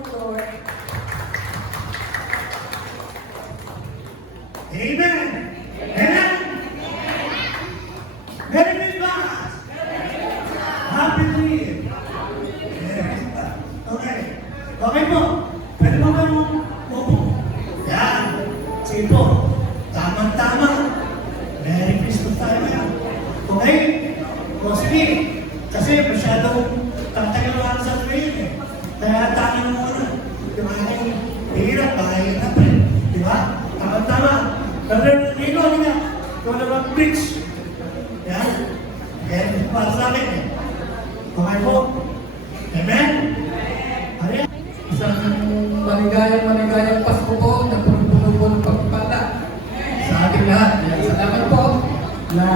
the Lord. Amen. Amen. Merry Christmas. Happy New Year. Okay. Okay po. Pwede mo ba yung upo? Yan. Sige po. Tama-tama. Merry Christmas tayo ngayon. Okay? O sige. Kasi masyadong tatagal lang sa train eh. Kaya tayo muna. Di ba? Hirap. Bahaya na pa. Di ba? Tama-tama. Brother Nino, niya. Ikaw na bang preach? Yan. Yan. Para sa akin eh. Okay po. Amen? Ayan. Isang maligayang Pasko po na puno-puno ng pagpapala sa ating lahat. Yan. Salamat po na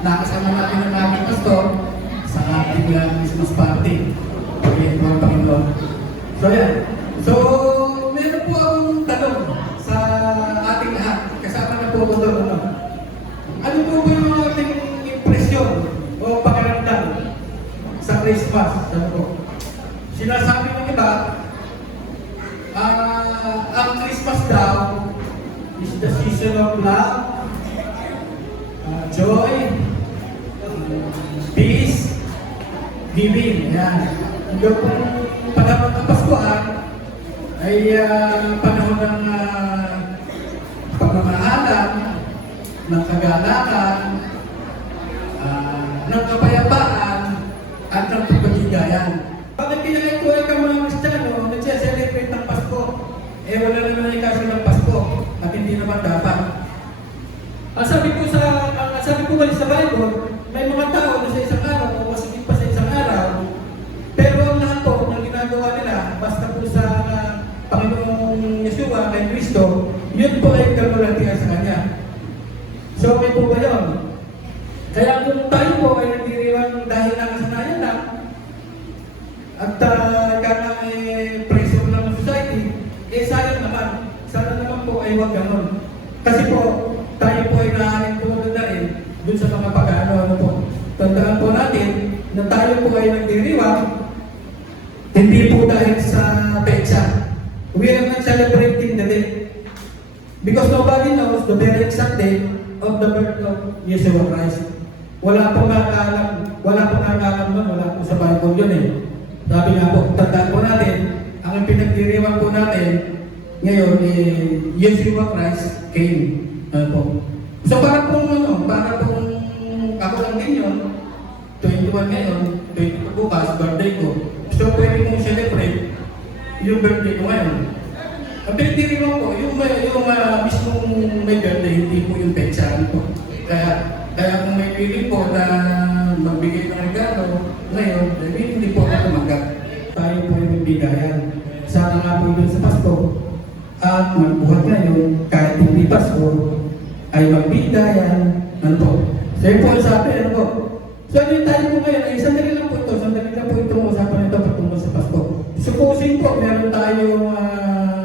nakasama natin ang aming pastor sa ating Christmas party. Pagyan po ang Panginoon. So yan. So, meron po akong tanong sa ating lahat. Kasama na po ko doon. Ano po ba yung ating impresyon o pakiramdam sa Christmas? Ano po? Sinasabi ng iba, ang Christmas daw is the season of love, joy, peace, giving. Yan. Yung panahon ng Paskuhan ay panahon ng pagmamahalan, ng kagalakan, ng kapayapaan, at ng pagkagigayan. Bakit pinag-ituloy ka mga Kristiyano, nagse-celebrate ng Pasko? Eh wala naman ay kaso ng Pasko at hindi naman dapat. Sabi ko kasi sa Bible, may mga tao na sa isang araw o masigit pa sa isang araw, pero ang lahat po ng ginagawa nila, basta po sa Panginoong Yeshua, kay Kristo, yun po ay kalulatihan sa Kanya. So, okay po ba yun? Kaya kung tayo po ay nagdiriwang dahil nakasanayan lang, at kaya pressure lang ng society, sayang naman. Sana naman po ay huwag ganon. Kasi po, tayo po ay naaaring pumunod na rin dun sa mga pag-ano po. Tandaan po natin na tayo po ay nagdiriwang hindi po dahil sa petsa. We are not celebrating the day. Because nobody knows the very exact day of the birth of Yeshua Christ. Wala pong nakakalam nun, wala po sa Bible yun eh. Sabi nga po, tandaan po natin, ang pinagdiriwang po natin ngayon Yeshua Christ came. Po. So para pong ako lang din yun, 21 ngayon, 22 bukas, birthday ko. So pwede mong celebrate yung birthday ko ngayon. Ang pinagdiriwang ko, yung mismong may birthday, hindi po yung petsa po. Kaya kung may pili po na magbigay ng regalo ngayon, hindi po ako tumanggap. Tayo po yung bigayan. Sana nga po yun sa Pasko. At magbuhat ngayon, kahit hindi Pasko, ay magbigayan. Ano po? So yun po ang sabi, ano po? So ano yung tayo po ngayon, ay sandali lang po itong usapan ito patungkol sa Pasko. Supposing po, meron tayong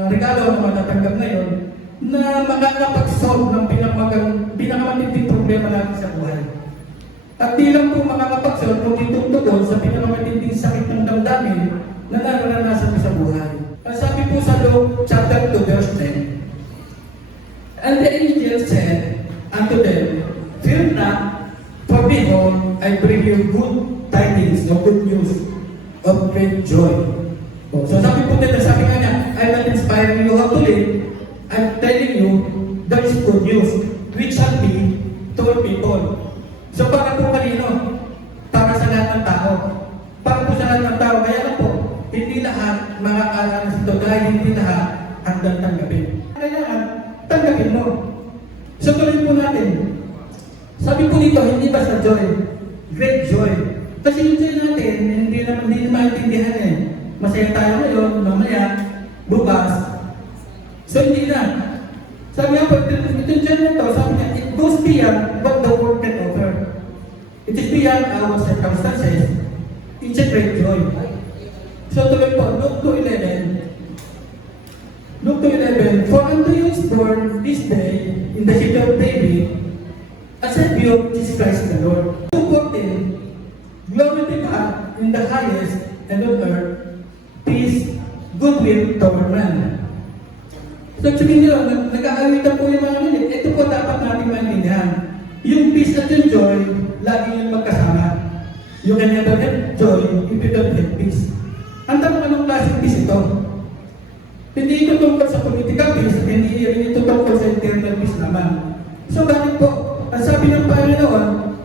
regalo na matatanggap ngayon na makakapag-solve ng pinakamatinding problema natin sa buhay. At di lang po makakapag-solve kung itutugod sa pinakamatinding sakit ng damdamin na naranasan mo sa buhay. Ang sabi po sa Luke chapter 2 verse 10, and the angel said unto them, fear not, for behold, I bring you good tidings of good news of great joy. So sabi po nila, sabi nga niya, I'm not inspiring you how to live, I'm telling you, there is good news, which shall be to all people. So para po kanino? Para sa lahat ng tao. Para po sa lahat ng tao. Kaya lang po, hindi lahat makakaranas ito dahil hindi lahat hanggang tanggapin. Kailangan, tanggapin mo. So tuloy po natin. Sabi po dito, hindi basta joy, great joy. Kasi yung joy natin, hindi maintindihan eh. Masaya tayo ngayon, mamaya, bukas. So hindi na. Sabi nga po, itong joy na ito, sabi niya, it goes beyond what the world can offer. It is beyond our circumstances. It's a great joy. So tuloy po, Luke 2:11. Luke 2:11, for unto you is born this day in the city of David a Savior, Jesus Christ the Lord. 2:14, glory to God in the highest, and on earth peace, Goodwill Towerman. So sabihin nyo, nag-aawitan po yung mga minute. Ito po dapat natin maintindihan. Yung peace at yung joy, lagi yung magkasama. You can never have joy if you don't have peace. Ang tanong, anong klaseng peace ito? Hindi ito tungkol sa political peace, hindi ito tungkol sa internal peace naman. So bakit po? Ang sabi ng Panginoon,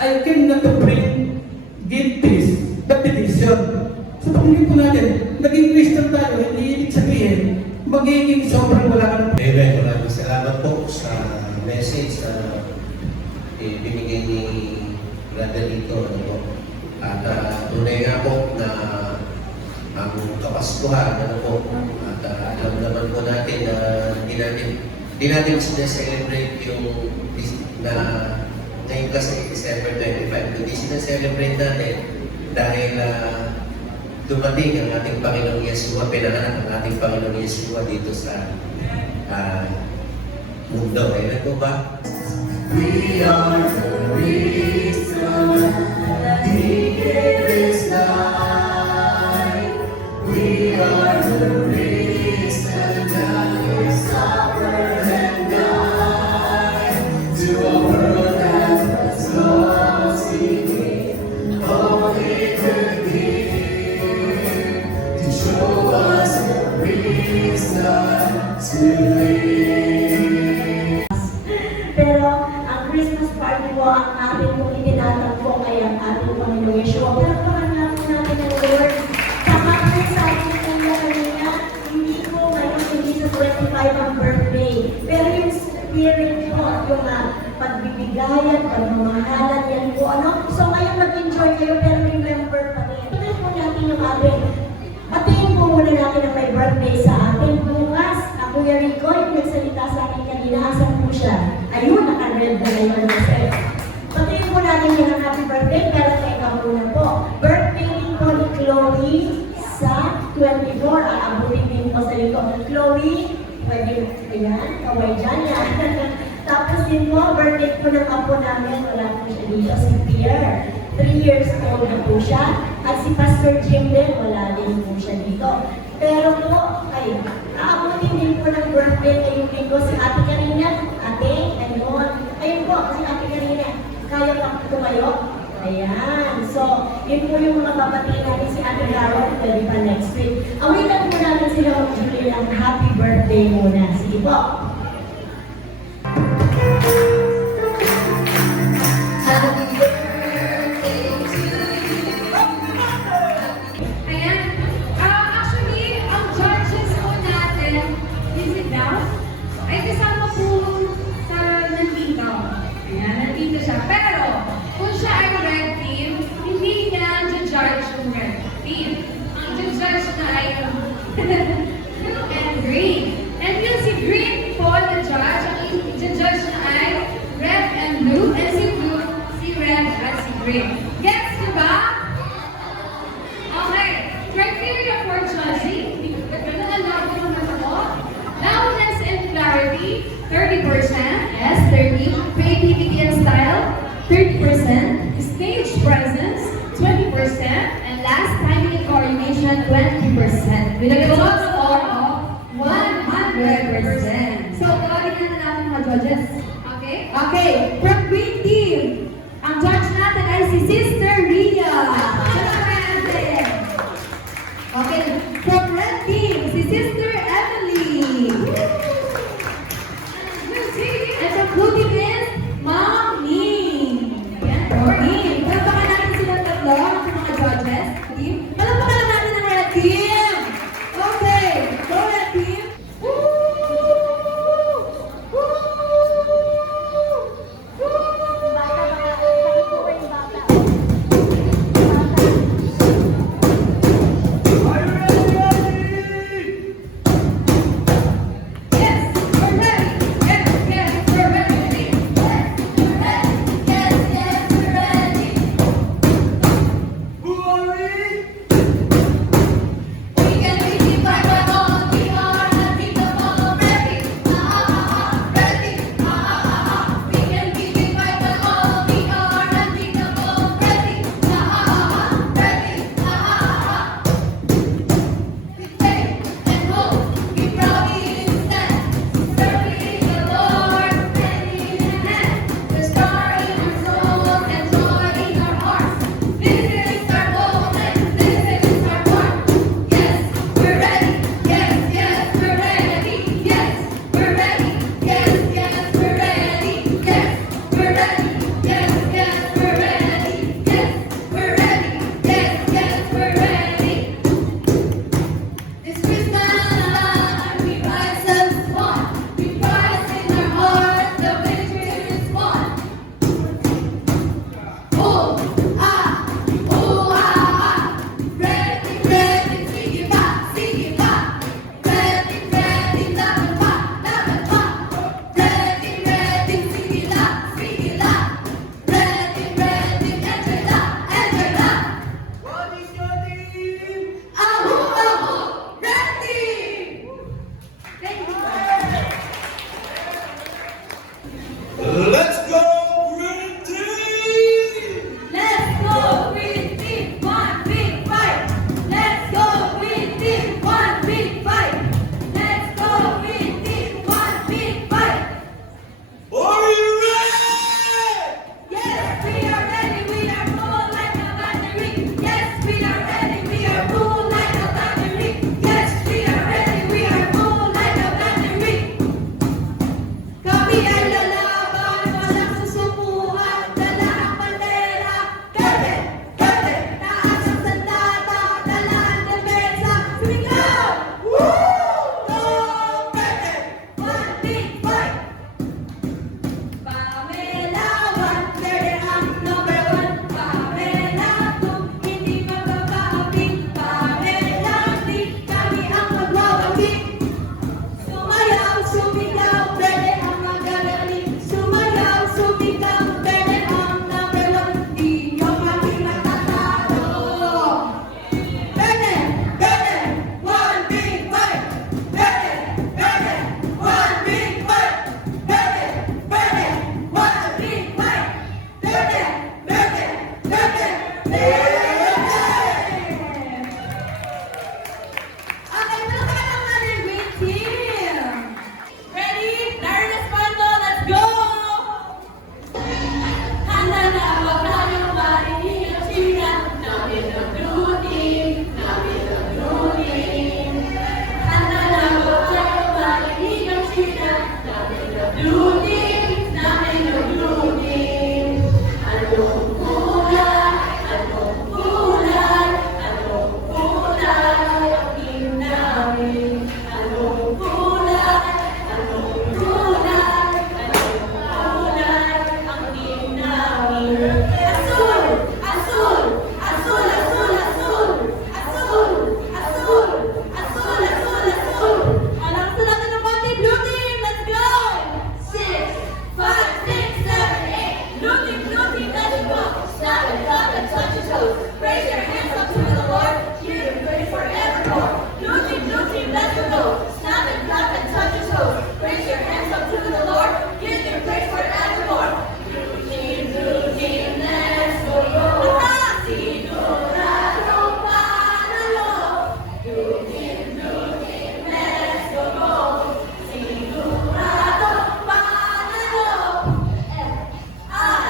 I came not to bring give peace, but division. So pakinggan po natin, naging Christian tayo, hindi ibig sabihin, magiging sobrang wala ka ng... Amen. Maraming salamat po sa message na binigay ni Brother Lito. Ano po. At tunay nga po na ang Kapaskuhan, ano po, at alam naman po natin na hindi natin sineselebrate yung na ngayon kasi December 25, kundi sineselebrate natin dahil dumating ang ating Panginoong Yeshua, pinanganak ang ating Panginoong Yeshua dito sa mundo. Amen po ba? We are the reason that He gave His life. We are the reason that He suffered and died. To a world that was lost, He gave all He could give to show us the reason to live. Pero ang Christmas party po, ang ating pong itinatagpo ay ang ating Panginoong Yeshua. Pero pakanap po natin ang Lord. Tama po yung sa ating kanya kanina, hindi po ngayon hindi sa 25 ang birthday. Pero yung spirit po, yung pagbibigayan, pagmamahalan, yan po. Ano? So ngayon mag-enjoy kayo, pero remember pa rin. Tignan po natin yung ating, batiin po muna natin ang may birthday sa ating bukas. Ang Kuya Rico, yung nagsalita sa akin kanina, asan po siya? Ayun, naka-red na ngayon na sir. Patingin po natin yung happy birthday, pero teka muna po. Birthday din po ni Chloe sa 24. Aabutin din po sa ito. Chloe, pwede, ayan, kaway dyan yan. Tapos din po, birthday po ng apo namin, wala po siya dito, si Pierre. 3 years old na po siya. At si Pastor Jim din, wala din po siya dito. Pero po, ay, aabutin din po ng birthday ngayong linggo si Ate Karina. Ate, ayun. Ayun po, si Ate Karina. Kaya pa tumayo? Ayan. So, yun po yung mga babatiin natin si Ate Garrett. Pwede pa next week. Awitan po natin sila mag-Julie ng happy birthday muna. Sige po. Happy birthday to you. Ayan. Actually, ang judges po natin, is it down? Ay kasama po sa nandito. Ayan, nandito siya. Pero, kung siya ay red team, hindi niya judge yung red team. Ang judge na ay blue and green. And yung si green po na judge, ang judge na ay red and blue, and si blue, si red at si green. Gets diba? ba? Okay, criteria for judging. Nag-alala ko naman ako. Loudness and clarity, 30%. Yes, 30. Creativity and style, 30%. Stage presence, 20%. And last, timing and coordination, 20%. With a total score of 100%. So, tawagin na natin mga judges. Okay? Okay, from green team, ang judge natin ay si Sister Ria. Okay, from red team, si Sister Emily. And from blue team is Ma'am Ning. Ayan, Ning. Palagpakan natin silang tatlo, ang mga judges. Team. Palagpakan lang natin ang red team. Okay, go red team. Woo! Woo! Woo! Bata, kayo po ba yung bata? Yes, we're ready. Yes, yes, we're ready. Yes, we're ready. Who are we?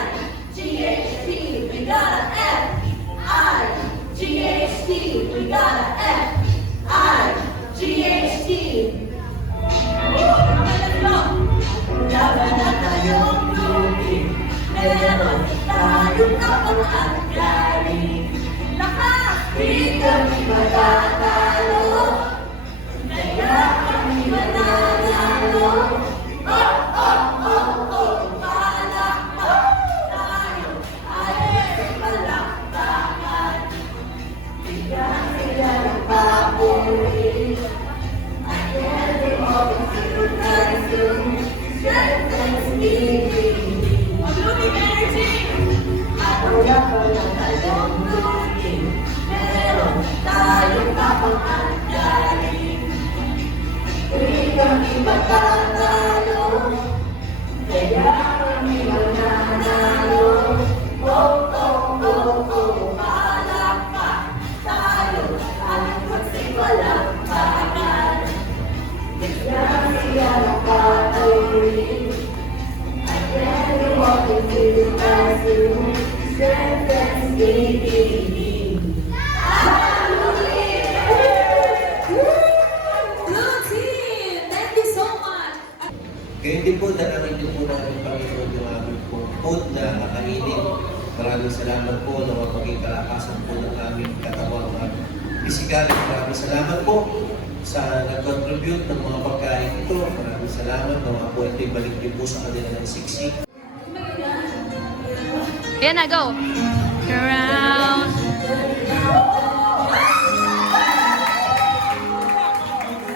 F-I-G-H-T, we got a F-I-G-H-T, we got a F-I-G-H-T. Laban na tayong lugi, meron tayong kapag-agari. Lakas, di kami matatalo, kaya kami mananalo. Oh, oh, oh, oh, palakpak tayo, ay palakpakan. Bigyan sila ng papuri. I can't do all the things I do. Strengthens me. Blooming energy. Ako yakang ng tayong lugi. Meron tayong kapag-agari. Hindi kami matatalo, kaya kami mananalo. Oh, oh, oh, oh, palakpak tayo at magsipalakpakan. Bigyan siya ng papuri. I can't do all the things I do. Strengthens me. Hallelujah! Blue team, thank you so much. Ganyan din po, dalangin din po natin Panginoon yung aming food na kakainin. Maraming salamat po na magiging kalakasan po ng aming katawang at pisikal. Maraming salamat po sa nag-contribute ng mga pagkain ito. Maraming salamat na mga po ito ibalik din po sa kanila ng siksik. Ayan na, go! Around.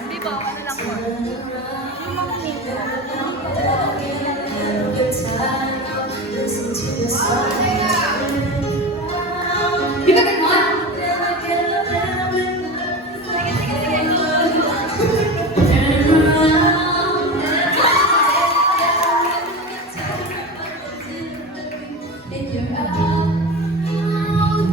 Di ba? Ano lang po? Di ba ganon? In your eyes,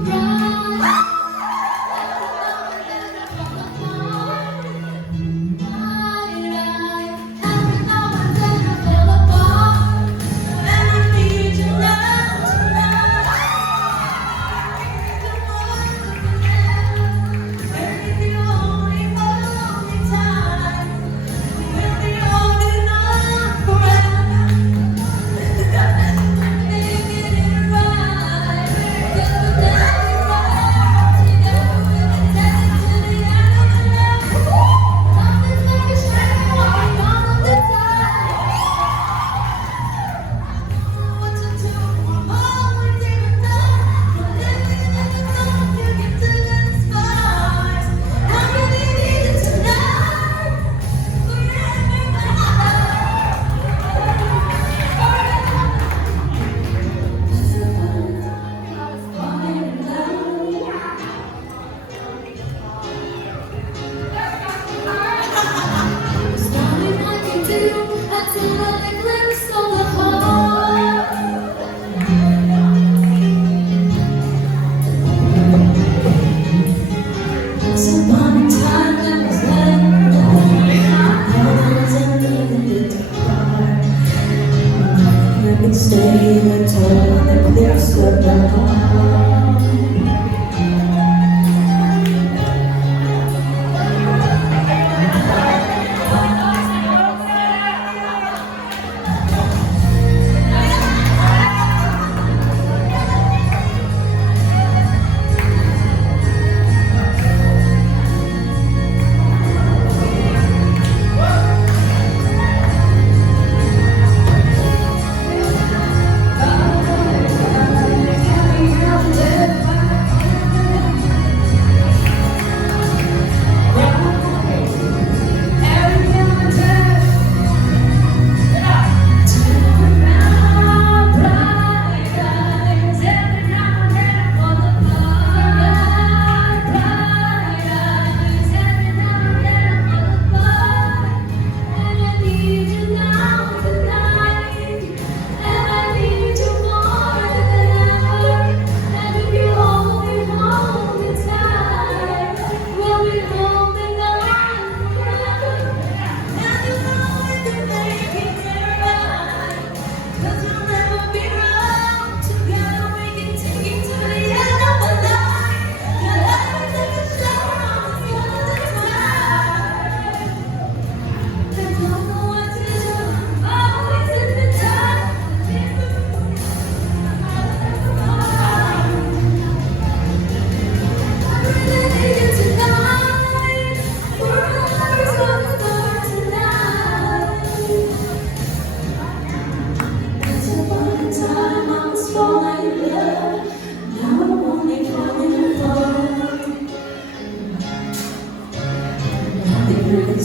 Jingle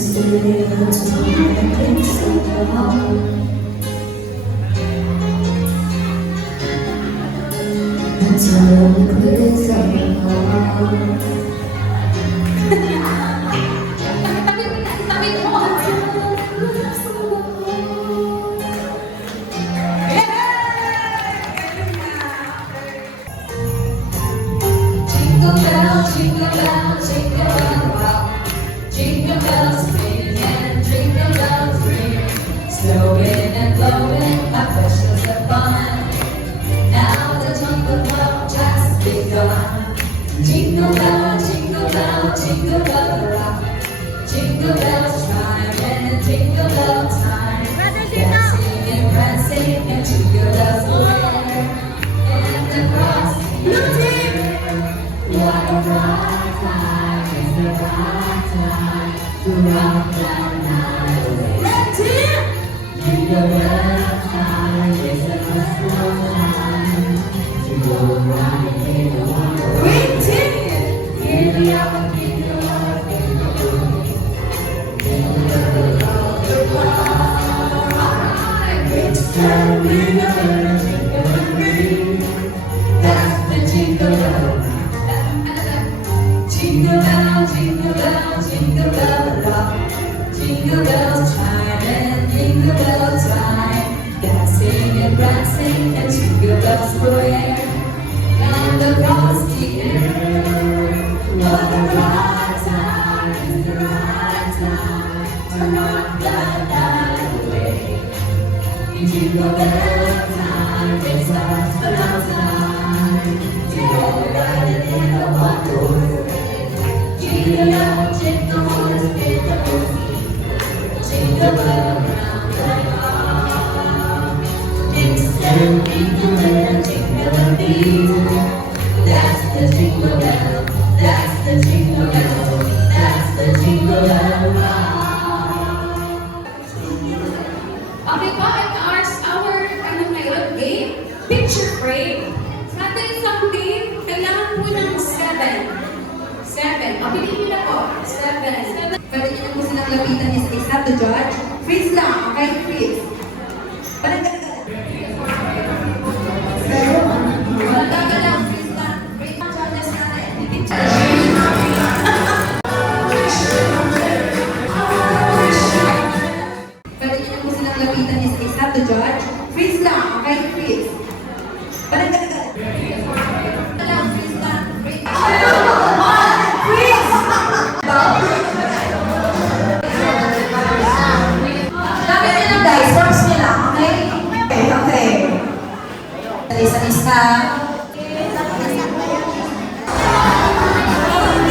bell, jingle bell, jingle bell rock. Jingle bells ring and jingle bells ring. Snowing and blowing, my precious of fun. Now the jingle bell just begun. Jingle bell, jingle bell, jingle bell rock. Jingle bells chime and jingle bell time. Dancing and prancing and jingle bells swing. And across blue team. What a bright time, it's the right time to rock the night. Red team! Jingle bell time, it's the festival time to go right in the water. Green team! Give me up, give me up, give me up. Jingle bell, alright. It's the winner, jingle green. That's the jingle bell. Jingle bell, jingle bell, jingle bell rock. Jingle bells chime and jingle bells time. Dancing and prancing and jingle bells swing. And across the air. What a bright time, it's the right time to rock the night away. Jingle bell time, it's us the last time to go riding in the water. Jingle bell, jingle horse, jingle bell, jingle bell round the clock. It's the jingle bell, jingle bell beat. That's the jingle bell, that's the jingle bell, that's the jingle bell rock. Okay po, ito our ano ngayon, game, picture frame. Sa ating isang game, kailangan po ng 7. 7. O, piliin na po. 7. Pwede niyo na po silang lapitan isa-isa to judge. Freeze lang, okay? Freeze. Walang ganda. Walang ganda lang, freeze lang. Freeze lang, judges natin. Pwede niyo na po silang lapitan isa-isa to judge. Freeze lang, okay? Freeze. Walang ganda. Walang lang, freeze lang. Freeze. Freeze! Lapit niyo ng dice, force niyo lang, okay? Okay. Isa-isa.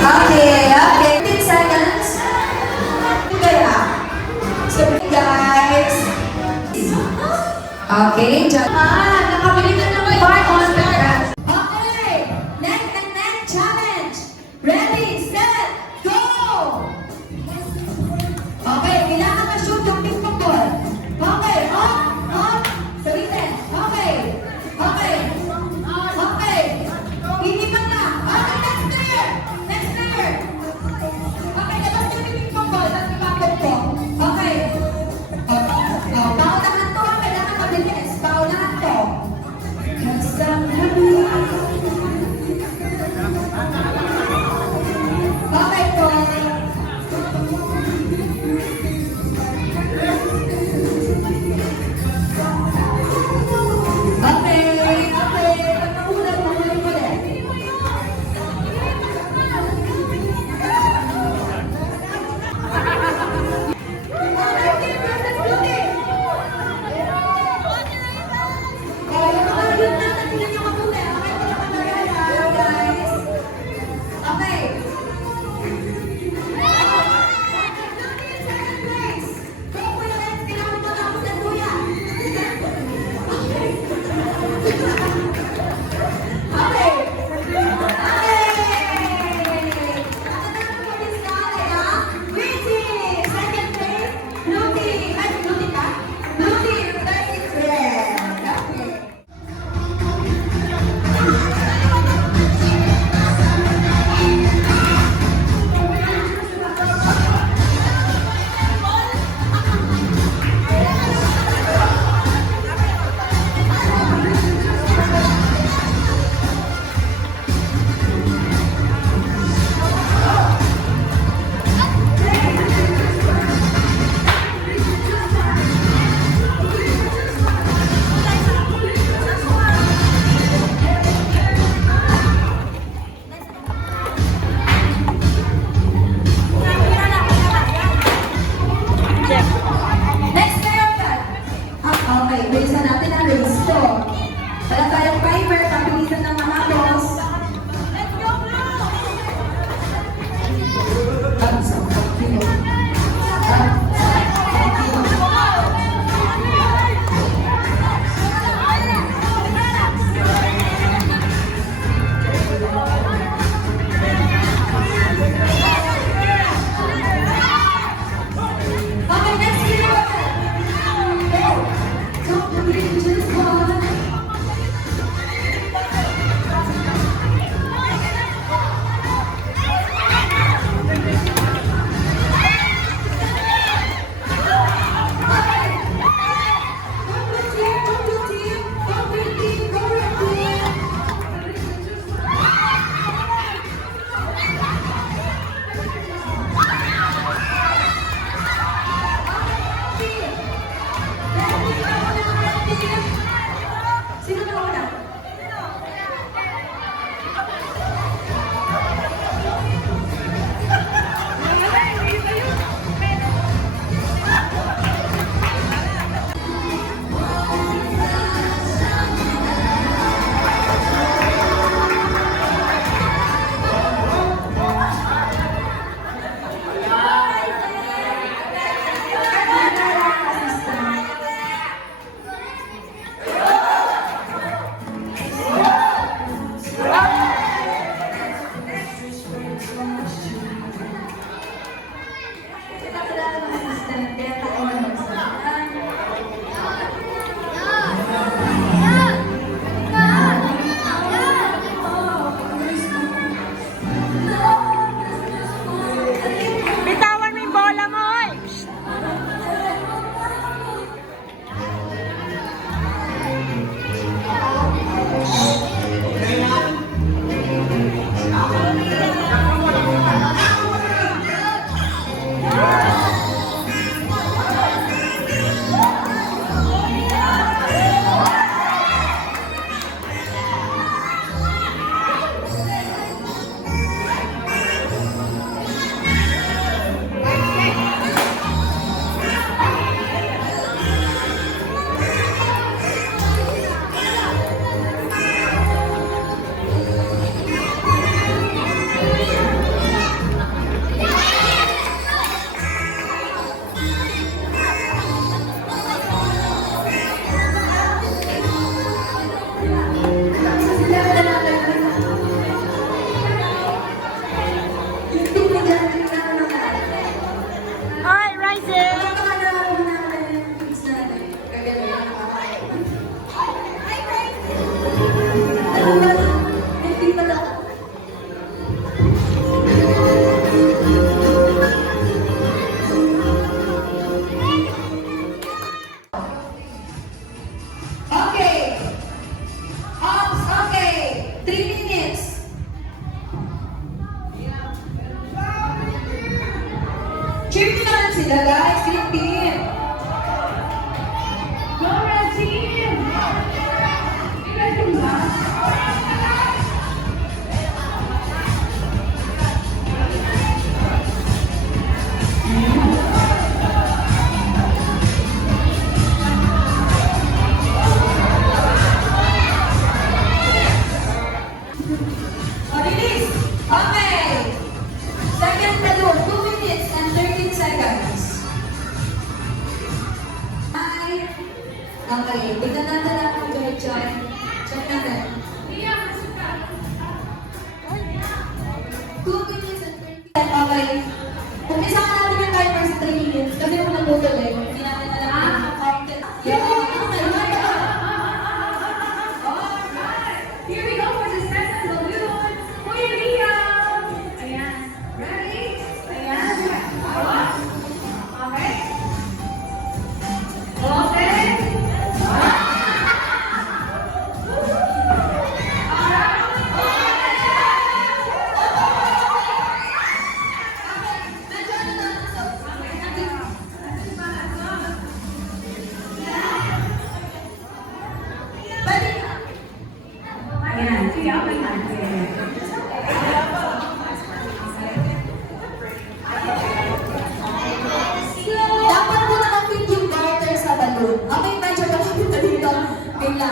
Okay. 15 seconds. Kaya. So, guys. Okay, dyan. Nakabili na naman. 500. Okay. Neck and neck challenge. Ready, set, go! Okay, kailangan ma-shoot yung ping-pong ball. Okay, up. Sabitin. Okay. Hindi pa na. Okay, next player. Okay, labas yung ping-pong ball. Tapos ipapag ko. Okay. Paunahan to. Kailangan mabilis. Paunahan to. Cheer nyo naman sila, guys. Green team. Go, Red Team! Ready ba? Release. Okay. Second balloon, 2 minutes and 13 seconds. Hi. Okay, tignan natin ang Joy. Check natin. 2 minutes and 13 seconds. Okay. Umpisa ka natin yung timer sa 3 minutes kasi kung naputol eh, hindi natin alam ang counted. Here we go for the second balloon. Kuya Liam! Ayan. Ready? Ayan. Okay. Okay. Ayan. Sige, okay na. Dapat mo nakapit yung garter sa balloon. Okay, medyo nakapit na dito. Bigla.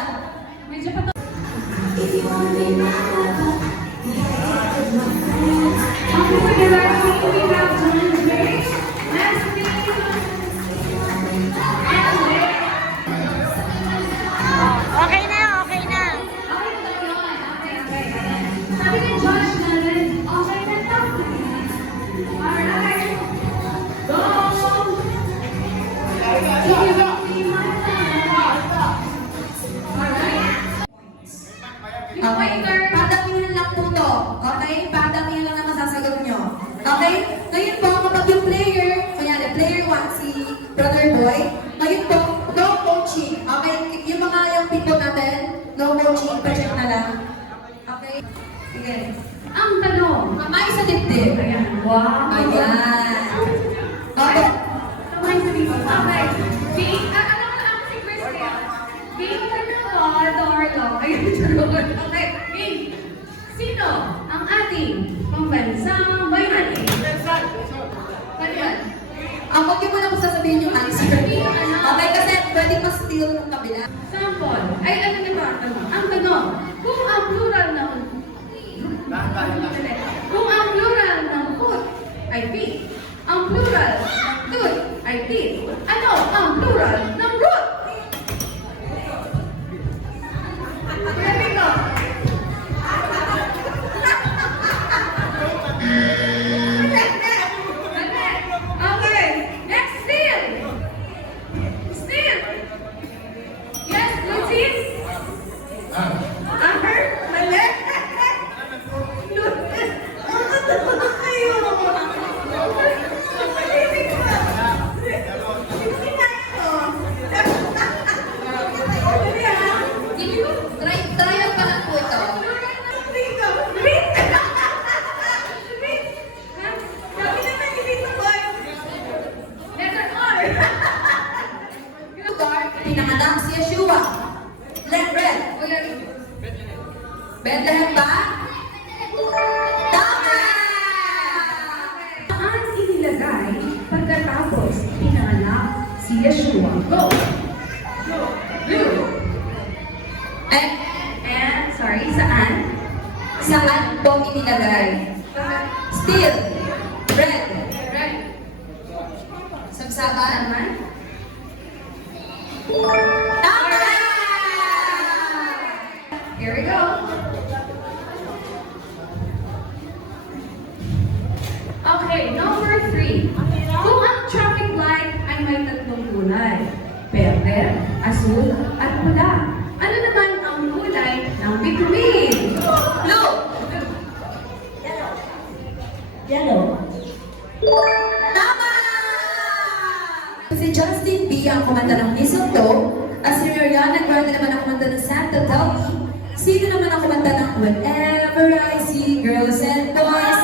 Medyo pa to. If you wanna be my Okay, for the last week, we have John Grace. Last week. Okay na, okay na. Okay na yun. Okay. Sabi ni Josh natin, okay na to. Alright. Go! Sige, go. Alright. Okay, padamihan lang po to. Okay, padamihan lang ang masasagot nyo. Okay, ngayon po kapag yung player, kunyari, player 1 si Brother Boy, ngayon po, no coaching. Okay, yung mga yung people natin, no coaching, project na lang. Okay, sige. Ang tanong. Kamay sa dibdib. Ayan. Wow. Ayan. Okay. Kamay sa dito. Okay. Being, ano ang si Christian? Being God or love. Ayun, charot. Okay. Being, sino ang ating pambansang bayani? Ano yan? Huwag niyo muna po sasabihin yung answer. Okay, kasi pwede pa steal ng kabila. Sample. Ay, ano na ba? Ang tanong, kung ang plural ng kung ang plural ng foot ay feet, ang plural ng tooth ay teeth, ano ang plural ng root? Here we go. Okay, next steal. Steal. Yes, Lucis. Amber, mali. Lucis. Ang katawa kayo. Malimig ka. Hindi na ito. Sige, trial pa lang po ito. Dito. Luis. Luis. Sabi naman ni Dito Boy. Letter R. Dark, pinanganak si Yeshua. Red. Bethlehem ba? Tama! Saan inilagay pagkatapos pinanganak si Yeshua? Go! Blue. And, sorry, saan? Saan po inilagay? Still. Red. Red. Sabsaban. Naman? Tama! Here we go. Okay, number 3. Kung ang traffic light ay may tatlong kulay, berde, asul, at pula, ano naman ang kulay ng bituin? Blue. Yellow. Tama! Si Justin B ang kumanta ng Mistletoe, at si Mariana Grande naman ang kumanta ng Santa Tell Me. Sino naman ang kumanta ng Whenever I See Girls and Boys?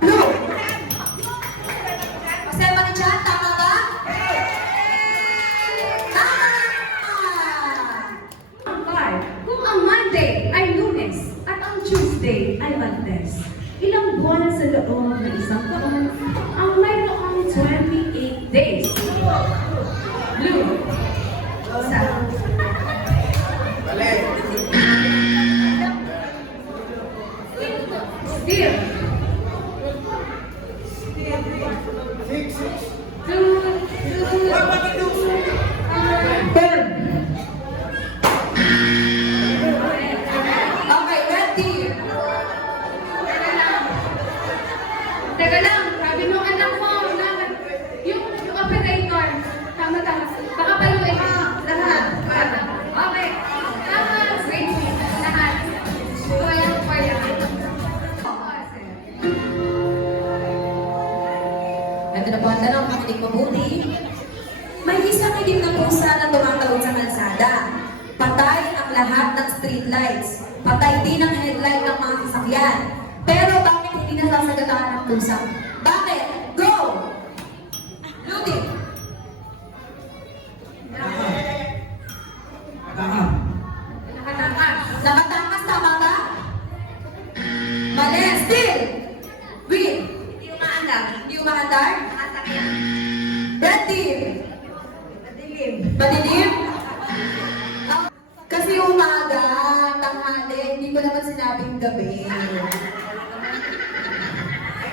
Blue! Kasama ni Tuesday ay mag-test. Ilang buwan sa loob ng isang taon ang mayroong 28 days? Blue. Sa Steel. Third. Okay, red team. Teka lang, sabi nung anak mo, yung operator, tama. Baka paluin mo, lahat. Okay, tama, great, lahat. Kuya. Ito na po ang tanong, makinig mabuti. May isang itim na pusa na tumatawid sa kalsada. Patay ang lahat ng street lights. Patay din ang headlight ng mga sasakyan. Pero bakit hindi nasasagatan ng pusa? Bakit? Go! Luti! Nakatakas, tama ba? Mali! Still! Green! Hindi umaandar? Red team! Madilim? Kasi umaga, tanghali, hindi ko naman sinabing gabi.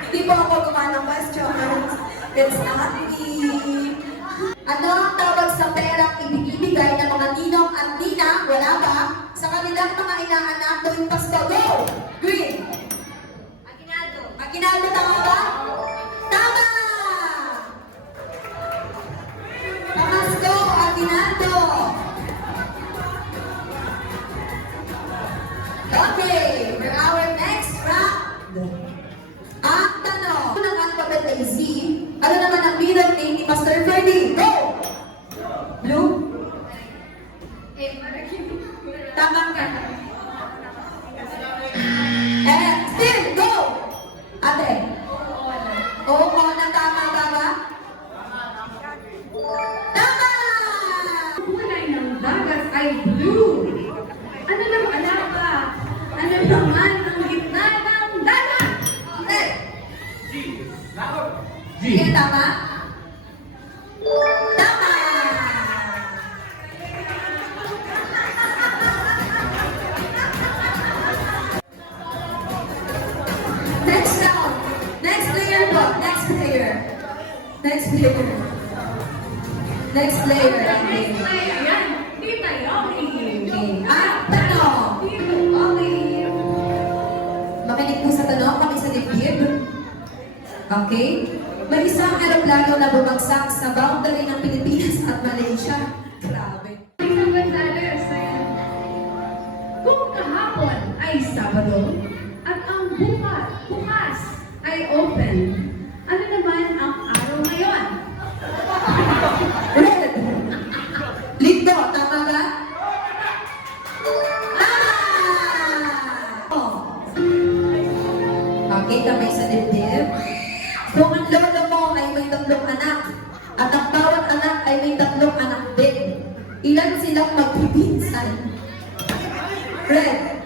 Hindi po ako gumawa ng questions. It's not me. Ano ang tawag sa perang ibinibigay ng mga ninong at nina, wala ba, sa kanilang mga inaanak tuwing Pasko? Go! Green! Aguinaldo, tama ba? Tama! Pamasko, Aguinaldo! Okay, for our next round. Ang tanong ng alphabet ay Z. Ano naman ang middle name ni Pastor Ferdy? Go! Blue? Tama ka. Still, go! Ate. Oo, tama ba ba? Tama! Kulay ng dagat ay blue. Ano naman ka? Ano naman ang gitna ng dagat? Hindi. Sige, tama? Tama! Next round. Next player po. Next player. Next player. Next player. Next player, yan. Tita Yomi. Tanong. Tito Yomi. Makinig po sa tanong, sa dibdib. Okay? May isang aeroplano na bumagsak sa boundary ng Pilipinas at Malaysia. Grabe. Isang Gonzales, ayan. Kung kahapon ay Sabado at ang bukas ay open, ano naman ang araw ngayon? Red. Linggo, tama ba? Oh. Okay, kamay sa dibdib. Kung ang lolo mo ay may 3 anak, at ang bawat anak ay may 3 anak din, ilan silang magpipinsan? Red.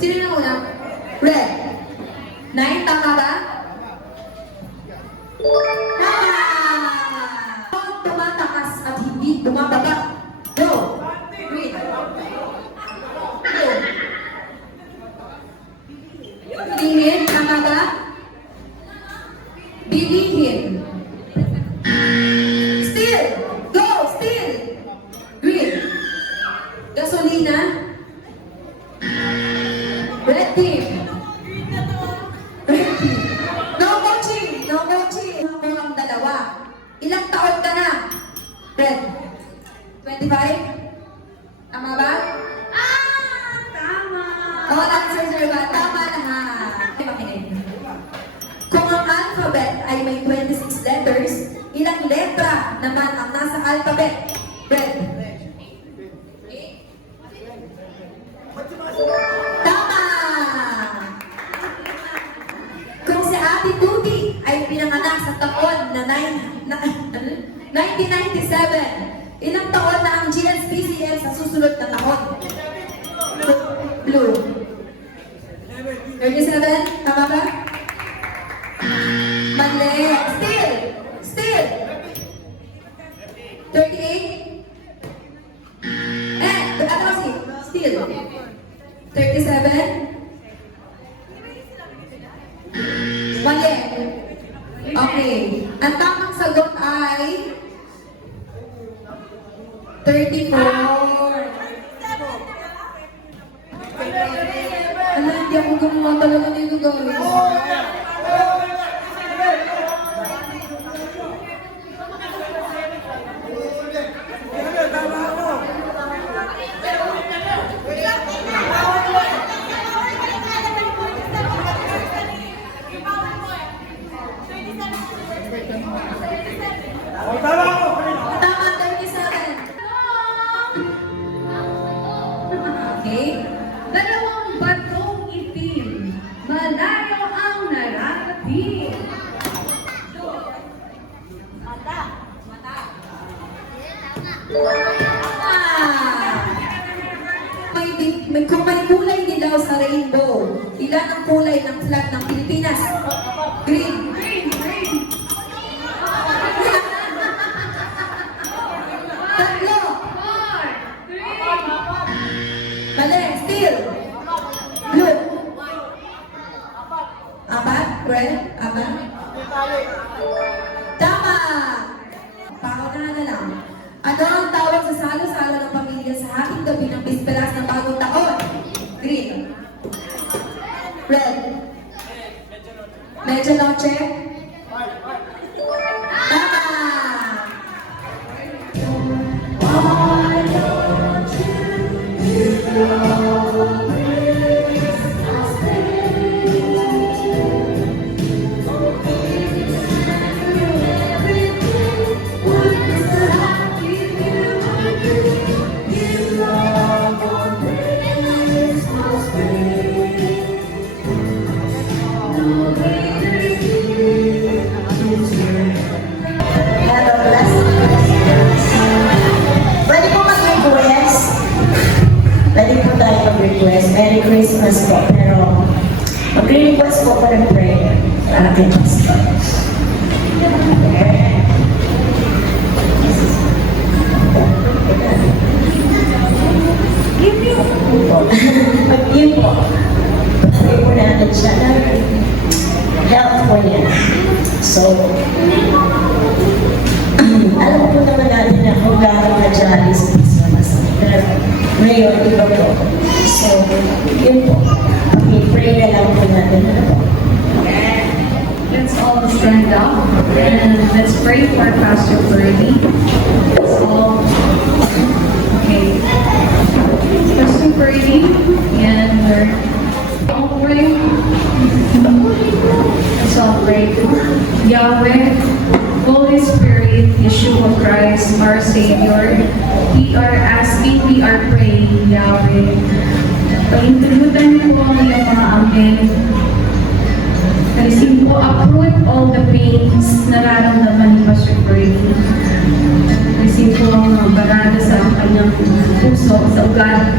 Sino na una? Red. 9, tama ba? Tama! Kung tumatakas at hindi bumababa. Go! Green. Go. Bilihin, tama ba? Bilihin. Still! Go! Still! Green. Gasolina. Red team. Red team. No coaching! No coaching! Ako ang dalawa. Ilang taon ka na? Red. 25? Tama ba? Tama! All answers are ba? Tama lahat. Makinig. Kung ang alphabet ay may 26 letters, ilang letra naman ang nasa alphabet? Red. Tama! Kung si Ate Tuti ay pinanganak sa taon na 1997, ilang taon na ang GSPCM sa susunod na taon? Blue. 37, tama ba? Mali. Still. Still. 38. Ano kasi? Still. 37. Mali. Okay. Ang tamang sagot ay 34. Ala, hindi ako gumawa talaga nito, guys. Tama, 37. Okay? Dalawang batong itim. Malayo ang nararating. Kung may kulay dilaw sa rainbow, ilan ang kulay ng flag ng Pilipinas? Green. Green, green. Tatlo. 4, 3. Mali. Still. Blue. Apat. Red. Apat. Tama. Paunahan na lang. Ano ang tawag sa salo-salo ng pamilya sa hating gabi ng bisperas ng bagong taon? Green. Red. Medianoche. Tama. Hello, class. Pwede po mag-request. Pwede po tayo mag-request. Merry Christmas po. Pero mag-request po pa ng prayer. Para kay Pastor. Pag-yun po. Pwede po natin siya na health po niya. So, alam po naman natin na kung gano'n ka-jolly sa Christmas. Pero ngayon, iba po. So, yun po. Pag-pray na lang po natin. Ano po? Let's all stand up and let's pray for Pastor Birdie. Let's all. Okay. Pastor Birdie, and we're all pray. Let's all pray. Yahweh, Holy Spirit, Yeshua Christ, our Savior, we are asking, we are praying, Yahweh. Pahintulutan niyo po ang iyong mga amen. Receive po, uproot all the pains nararamdaman ni Pastor Birdie. Receive po ang mga barada sa kanyang puso, sa ugat.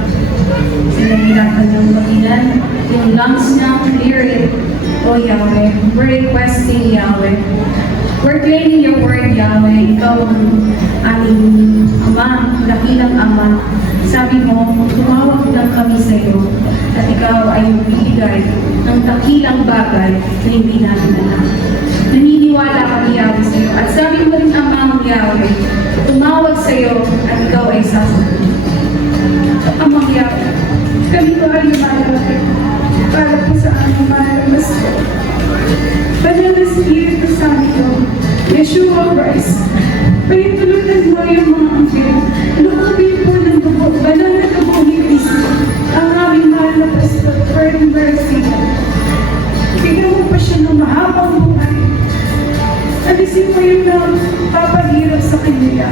Sila nila kanyang magilan. Yung lungs niya, clear it. O Yahweh, we're requesting Yahweh. We're claiming your word, Yahweh. Ikaw ang aming Ama, dakilang Ama. Sabi mo, tumawag lang kami sa iyo at ikaw ay magbibigay ng dakilang bagay na hindi namin alam. Naniniwala kami, Yahweh, sa iyo. At sabi mo rin, Amang Yahweh, tumawag sa iyo at ikaw ay sasagot. Amang Yahweh, kami ko ay lumalapit para po sa aming mahalamas ko. Banal na Espiritu Santo, Yeshua Christ, pahintulutan mo yung mga anghel. Lukubin po ng dugo, banal na dugo ni Cristo, ang aming mahal na Pastor Ferdinand Garcia. Bigyan mo pa siya ng mahabang buhay. Alisin mo yung papahirap sa kanya.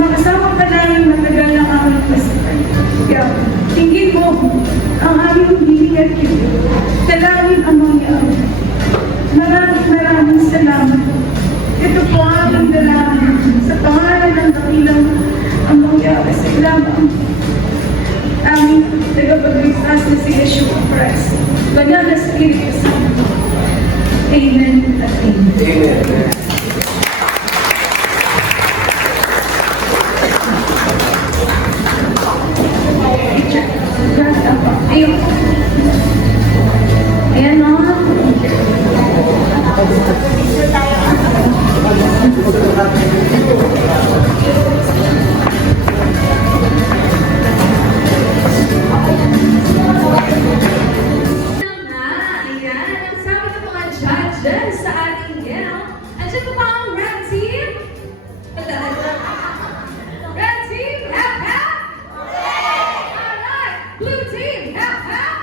Makasama ka namin matagal ng aming Pastor. Kaya, tingin mo ang aming bibigyan kayo. Dalangin ang mga maraming salamat. Ito po ang aming dalangin sa pangalan ng dakilang ang mangyari sa ilamang ang tagapagligtas na si Yeshua Christ. Banal na Espiritu Santo. Amen at amen. Amen. Ayun. Ayan o. Picture tayo. Ayan. Ang sabi ng mga judges sa ating Yale. Andiyan pa ba ang red team? Red team, hep hep! Alright! Blue team, hep hep!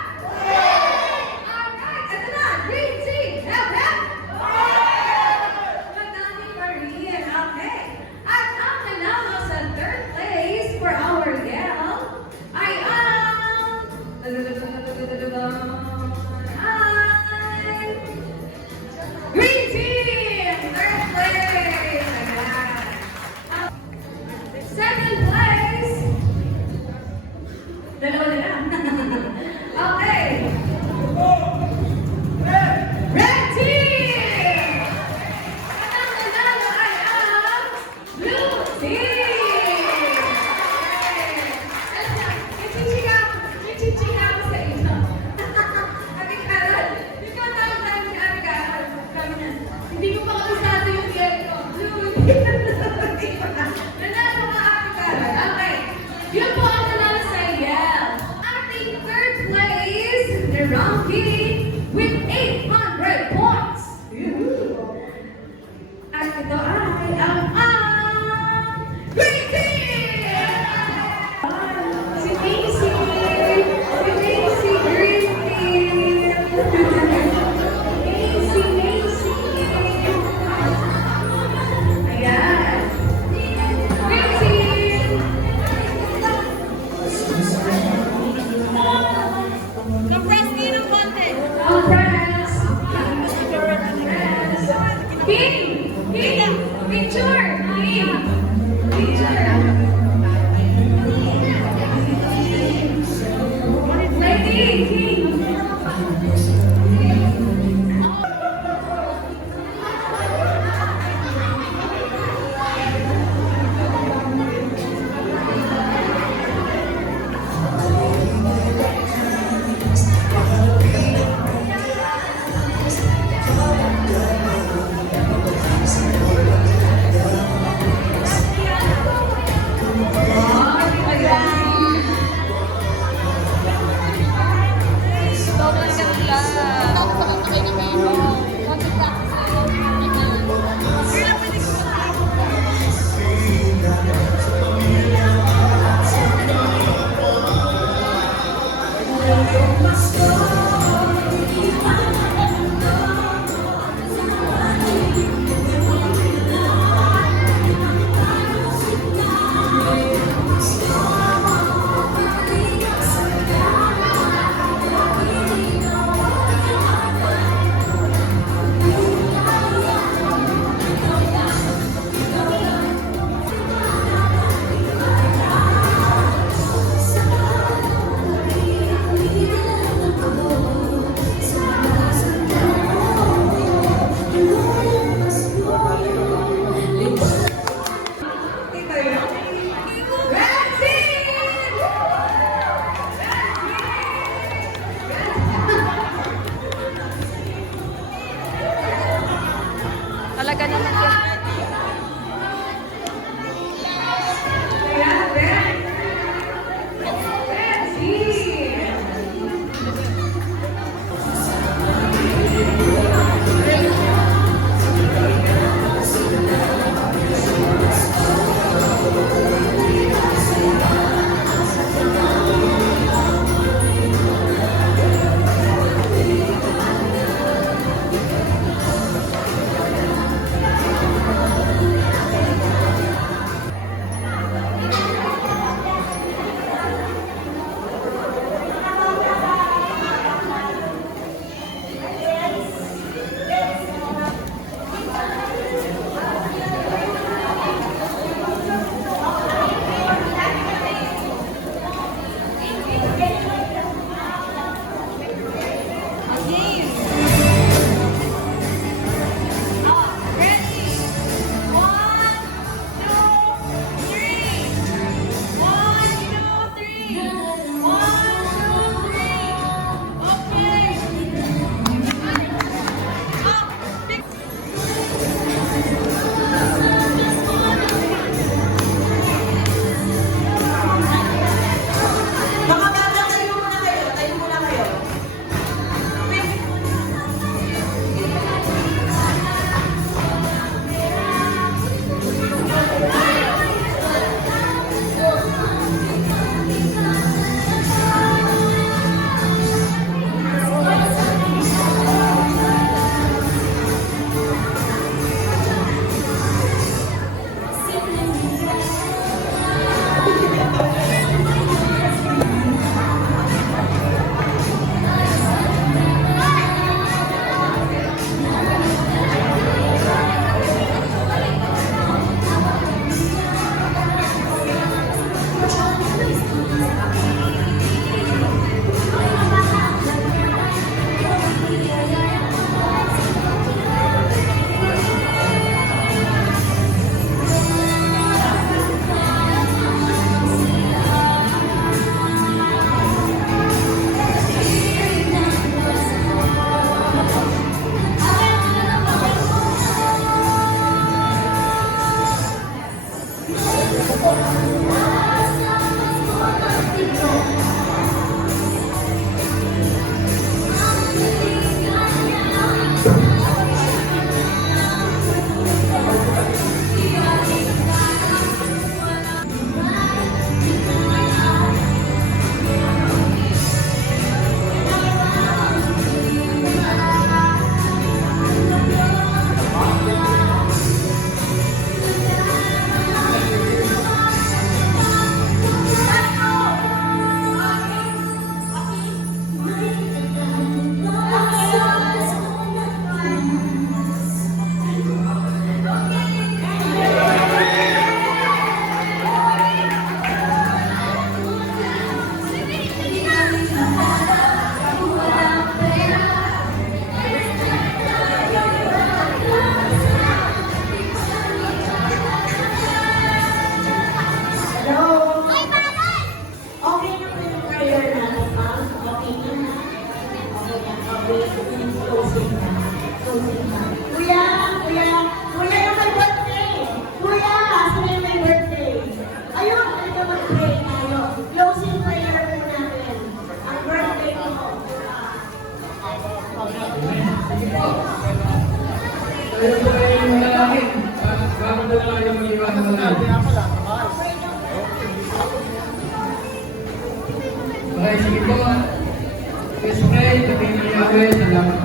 Alright! Ito na! Green team, hep hep! Madami pa rin. Okay. At ang nanalo sa third place for our Yale ay ang... Green team! Third place! Ayan. Second place! Dalawa na lang. Okay. Red team! At ang nanalo ay ang blue team! May chichika ako sa inyo. Ate Carol, yung katawag namin ni Ate Carol, sabi niya, hindi ko pa kabisado yung yelo. Blue team! Nanalo ka, Ate Carol. Okay. Yun po ang nanalo sa Yale. Ating third place, the ranking with 800 points. At ito ay ang Green Team! Si Macy! Si Macy Green Team! Macy, Macy! Ayan! Green Team! Compress kayo ng konti. Congrats! King! King! Picture! King! Picture! Lady! King! Ayun po ay manalangin. Bago na lang yung mag-iwan ng manalangin. Okay, sige po. Let's pray. Sabihin ni Yahweh, salamat